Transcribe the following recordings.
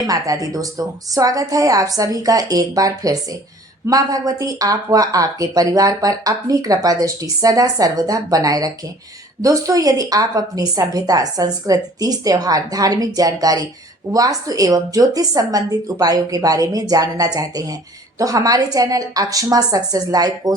जय माता दी दोस्तों, स्वागत है आप सभी का एक बार फिर से। माँ भगवती आप व आपके परिवार पर अपनी कृपा दृष्टि सदा सर्वदा बनाए रखें। दोस्तों, यदि आप अपनी सभ्यता, संस्कृति, तीज त्योहार, धार्मिक जानकारी, वास्तु एवं ज्योतिष संबंधित उपायों के बारे में जानना चाहते हैं तो हमारे चैनल अक्षमा सक्सेस लाइव को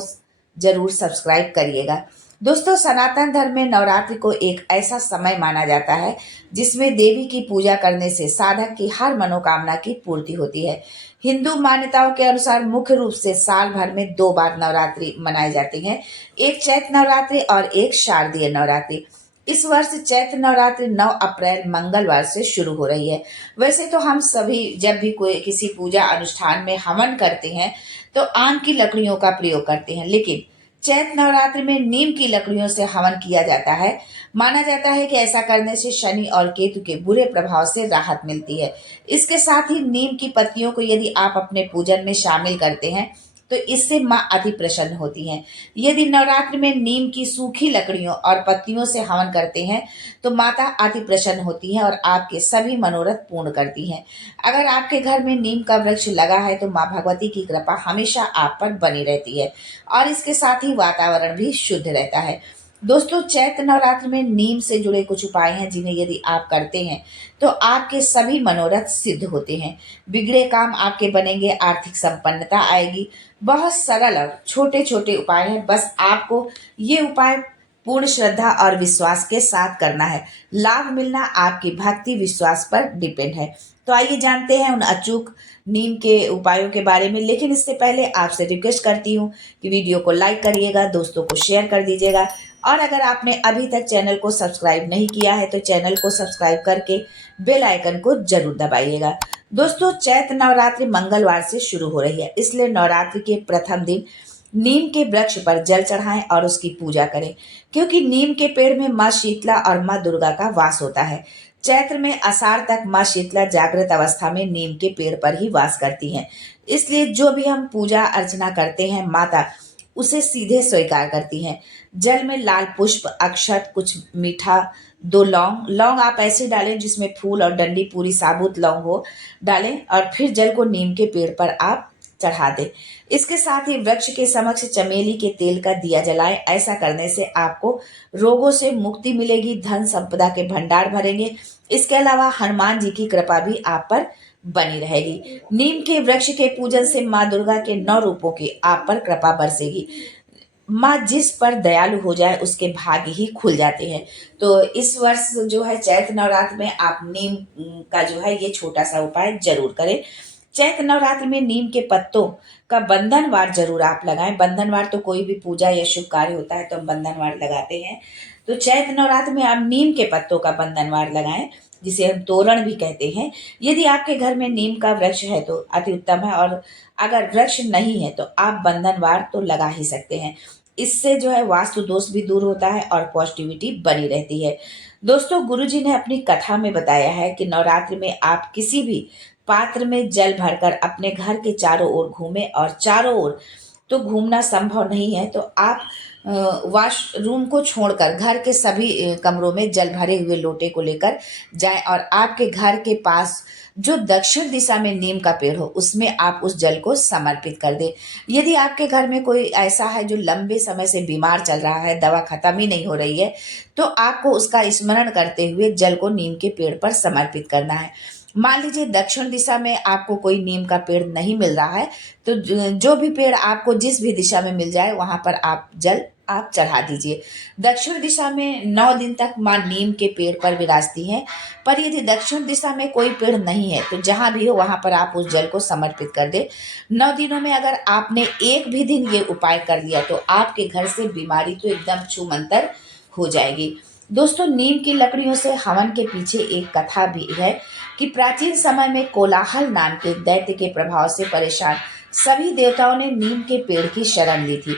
जरूर सब्सक्राइब करिएगा। दोस्तों, सनातन धर्म में नवरात्रि को एक ऐसा समय माना जाता है जिसमें देवी की पूजा करने से साधक की हर मनोकामना की पूर्ति होती है। हिंदू मान्यताओं के अनुसार मुख्य रूप से साल भर में दो बार नवरात्रि मनाई जाती है, एक चैत्र नवरात्रि और एक शारदीय नवरात्रि। इस वर्ष चैत्र नवरात्रि 9 अप्रैल मंगलवार से शुरू हो रही है। वैसे तो हम सभी जब भी कोई किसी पूजा अनुष्ठान में हवन करते हैं तो आम की लकड़ियों का प्रयोग करते हैं, लेकिन चैत्र नवरात्रि में नीम की लकड़ियों से हवन किया जाता है। माना जाता है कि ऐसा करने से शनि और केतु के बुरे प्रभाव से राहत मिलती है। इसके साथ ही नीम की पत्तियों को यदि आप अपने पूजन में शामिल करते हैं तो इससे माँ अति प्रसन्न होती हैं। यदि नवरात्रि में नीम की सूखी लकड़ियों और पत्तियों से हवन करते हैं तो माता अति प्रसन्न होती हैं और आपके सभी मनोरथ पूर्ण करती हैं। अगर आपके घर में नीम का वृक्ष लगा है तो माँ भगवती की कृपा हमेशा आप पर बनी रहती है और इसके साथ ही वातावरण भी शुद्ध रहता है। दोस्तों, चैत्र नवरात्र में नीम से जुड़े कुछ उपाय हैं जिन्हें यदि आप करते हैं तो आपके सभी मनोरथ सिद्ध होते हैं। बिगड़े काम आपके बनेंगे, आर्थिक संपन्नता आएगी। बहुत सरल और छोटे छोटे उपाय हैं, बस आपको ये उपाय पूर्ण श्रद्धा और विश्वास के साथ करना है। लाभ मिलना आपकी भक्ति विश्वास पर डिपेंड है। तो आइए जानते हैं उन अचूक नीम के उपायों के बारे में, लेकिन इससे पहले आपसे रिक्वेस्ट करती हूँ कि वीडियो को लाइक करिएगा, दोस्तों को शेयर कर दीजिएगा और अगर आपने अभी तक चैनल को सब्सक्राइब नहीं किया है तो चैनल को सब्सक्राइब करके बेल आइकन को जरूर दबाइएगा। दोस्तों, चैत्र नवरात्रि मंगलवार से शुरू हो रही है, इसलिए नवरात्रि के प्रथम दिन नीम के वृक्ष पर जल चढ़ाएं और उसकी पूजा करें, क्योंकि नीम के पेड़ में माँ शीतला और माँ दुर्गा का वास होता है। चैत्र में आषाढ़ तक माँ शीतला जागृत अवस्था में नीम के पेड़ पर ही वास करती हैं। इसलिए जो भी हम पूजा अर्चना करते हैं माता उसे सीधे स्वीकार करती हैं। जल में लाल पुष्प, अक्षत, कुछ मीठा, दो लौंग। लौंग आप ऐसे डालें जिसमें फूल और डंडी पूरी साबुत लौंग हो, डालें और फिर जल को नीम के पेड़ पर आप चढ़ा दें। इसके साथ ही वृक्ष के समक्ष चमेली के तेल का दिया जलाएं। ऐसा करने से आपको रोगों से मुक्ति मिलेगी, धन संपदा के भंडार भरेंगे। इसके अलावा हनुमान जी की कृपा भी आप पर बनी रहेगी। नीम के वृक्ष के पूजन से माँ दुर्गा के 9 रूपों की आप पर कृपा बरसेगी। माँ जिस पर दयालु हो जाए उसके भाग्य ही खुल जाते हैं। तो इस वर्ष जो है चैत्र नवरात्र में आप नीम का जो है ये छोटा सा उपाय जरूर करें। चैत्र नवरात्र में नीम के पत्तों का बंधनवार जरूर आप लगाएं। बंधनवार तो कोई भी पूजा या शुभ कार्य होता है तो हम बंधनवार लगाते हैं, तो चैत्र नवरात्र में आप नीम के पत्तों का बंधनवार लगाएं, जिसे हम तोरण भी कहते हैं। यदि आपके घर में नीम का वृक्ष है तो अति उत्तम है, और अगर वृक्ष नहीं है तो आप बंधनवार तो लगा ही सकते हैं। इससे जो है वास्तु दोष भी दूर होता है और पॉजिटिविटी बनी रहती है। दोस्तों, गुरुजी ने अपनी कथा में बताया है कि नवरात्रि में आप किसी भी पात्र में जल भरकर अपने घर के चारों ओर घूमें, और चारों ओर तो घूमना संभव नहीं है तो आप वॉशरूम को छोड़कर घर के सभी कमरों में जल भरे हुए लोटे को लेकर जाएं और आपके घर के पास जो दक्षिण दिशा में नीम का पेड़ हो उसमें आप उस जल को समर्पित कर दें। यदि आपके घर में कोई ऐसा है जो लंबे समय से बीमार चल रहा है, दवा खत्म ही नहीं हो रही है, तो आपको उसका स्मरण करते हुए जल को नीम के पेड़ पर समर्पित करना है। मान लीजिए दक्षिण दिशा में आपको कोई नीम का पेड़ नहीं मिल रहा है तो जो भी पेड़ आपको जिस भी दिशा में मिल जाए वहां पर आप जल आप चढ़ा दीजिए। दक्षिण दिशा में 9 दिन तक माँ नीम के पेड़ पर विराजती हैं, पर यदि दक्षिण दिशा में कोई पेड़ नहीं है तो जहां भी हो वहां पर आप उस जल को समर्पित कर दे। 9 दिनों में अगर आपने एक भी दिन ये उपाय कर लिया तो आपके घर से बीमारी तो एकदम छूमंतर हो जाएगी। दोस्तों, नीम की लकड़ियों से हवन के पीछे एक कथा भी है कि प्राचीन समय में कोलाहल नाम के दैत्य के प्रभाव से परेशान सभी देवताओं ने नीम के पेड़ की शरण ली थी।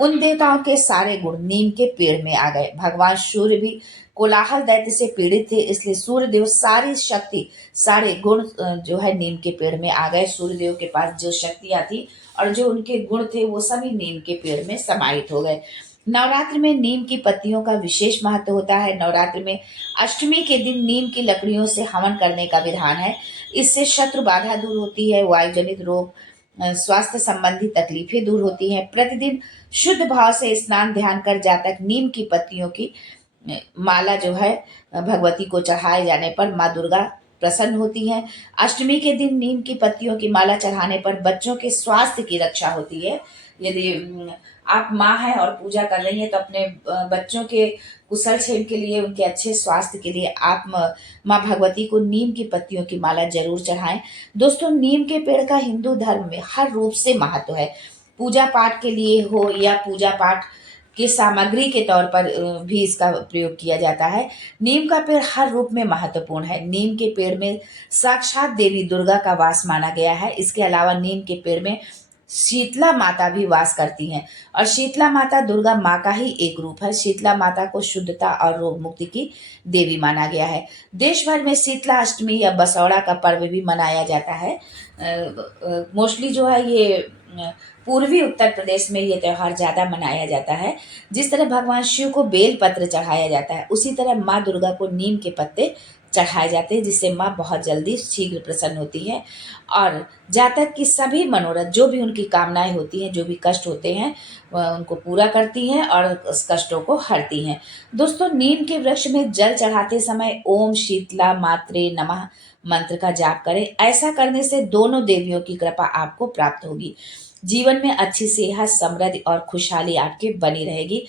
उन देवताओं के सारे गुण नीम के पेड़ में आ गए। भगवान सूर्य भी कोलाहल दैत्य से पीड़ित थे, इसलिए सूर्य देव सारी शक्ति सारे गुण जो है नीम के पेड़ में आ गए। सूर्य देव के पास जो शक्तियां थी और जो उनके गुण थे वो सभी नीम के पेड़ में समाहित हो गए। नवरात्रि में नीम की पत्तियों का विशेष महत्व होता है। नवरात्रि में अष्टमी के दिन नीम की लकड़ियों से हवन करने का विधान है। इससे शत्रु बाधा दूर होती है, वायु जनित रोग, स्वास्थ्य संबंधी तकलीफें दूर होती हैं। प्रतिदिन शुद्ध भाव से स्नान ध्यान कर जातक नीम की पत्तियों की माला जो है भगवती को चढ़ाए जाने पर माँ दुर्गा प्रसन्न होती हैं। अष्टमी के दिन नीम की पत्तियों की माला चढ़ाने पर बच्चों के स्वास्थ्य की रक्षा होती है। यदि आप माँ हैं और पूजा कर रही हैं तो अपने बच्चों के कुशल क्षेम के लिए, उनके अच्छे स्वास्थ्य के लिए आप माँ भगवती को नीम की पत्तियों की माला जरूर चढ़ाएं। दोस्तों, नीम के पेड़ का हिंदू धर्म में हर रूप से महत्व है। पूजा पाठ के लिए हो या पूजा पाठ की सामग्री के तौर पर भी इसका प्रयोग किया जाता है। नीम का पेड़ हर रूप में महत्वपूर्ण है। नीम के पेड़ में साक्षात देवी दुर्गा का वास माना गया है। इसके अलावा नीम के पेड़ में शीतला माता भी वास करती हैं और शीतला माता दुर्गा माँ का ही एक रूप है। शीतला माता को शुद्धता और रोग मुक्ति की देवी माना गया है। देश भर में शीतला अष्टमी या बसौड़ा का पर्व भी मनाया जाता है। मोस्टली जो है ये पूर्वी उत्तर प्रदेश में ये त्यौहार ज़्यादा मनाया जाता है। जिस तरह भगवान शिव को बेल पत्र चढ़ाया जाता है, उसी तरह माँ दुर्गा को नीम के पत्ते चढ़ाए जाते हैं, जिससे माँ बहुत जल्दी शीघ्र प्रसन्न होती है और जातक की सभी मनोरथ, जो भी उनकी कामनाएं होती हैं, जो भी कष्ट होते हैं, वह उनको पूरा करती हैं और उस कष्टों को हरती हैं। दोस्तों, नीम के वृक्ष में जल चढ़ाते समय ओम शीतला मात्रे नमः मंत्र का जाप करें। ऐसा करने से दोनों देवियों की कृपा आपको प्राप्त होगी। जीवन में अच्छी सेहत, समृद्धि और खुशहाली आपके बनी रहेगी।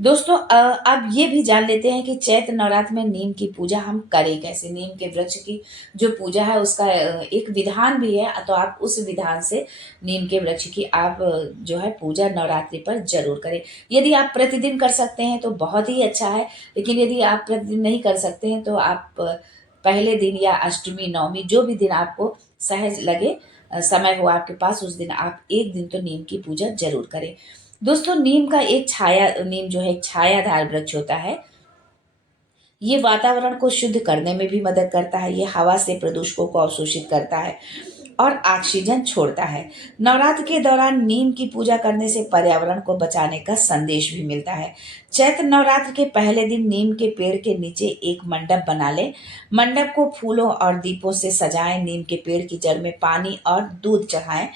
दोस्तों, अब ये भी जान लेते हैं कि चैत्र नवरात्र में नीम की पूजा हम करें कैसे। नीम के वृक्ष की जो पूजा है उसका एक विधान भी है, तो आप उस विधान से नीम के वृक्ष की आप जो है पूजा नवरात्रि पर जरूर करें। यदि आप प्रतिदिन कर सकते हैं तो बहुत ही अच्छा है, लेकिन यदि आप प्रतिदिन नहीं कर सकते हैं तो आप पहले दिन या अष्टमी नवमी जो भी दिन आपको सहज लगे, समय हो आपके पास, उस दिन आप एक दिन तो नीम की पूजा जरूर करें। दोस्तों, नीम जो है एक छायादार वृक्ष होता है। ये वातावरण को शुद्ध करने में भी मदद करता है। ये हवा से प्रदूषकों को अवशोषित करता है और ऑक्सीजन छोड़ता है। नवरात्र के दौरान नीम की पूजा करने से पर्यावरण को बचाने का संदेश भी मिलता है। चैत्र नवरात्र के पहले दिन नीम के पेड़ के नीचे एक मंडप बना लें। मंडप को फूलों और दीपों से सजाएं। नीम के पेड़ की जड़ में पानी और दूध चढ़ाएं।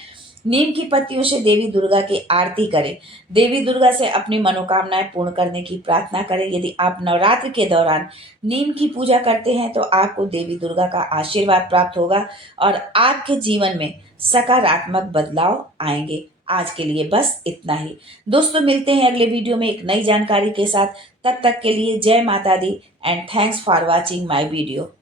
नीम की पत्तियों से देवी दुर्गा की आरती करें। देवी दुर्गा से अपनी मनोकामनाएं पूर्ण करने की प्रार्थना करें। यदि आप नवरात्र के दौरान नीम की पूजा करते हैं तो आपको देवी दुर्गा का आशीर्वाद प्राप्त होगा और आपके जीवन में सकारात्मक बदलाव आएंगे। आज के लिए बस इतना ही। दोस्तों, मिलते हैं अगले वीडियो में एक नई जानकारी के साथ। तब तक के लिए जय माता दी and thanks for watching my video.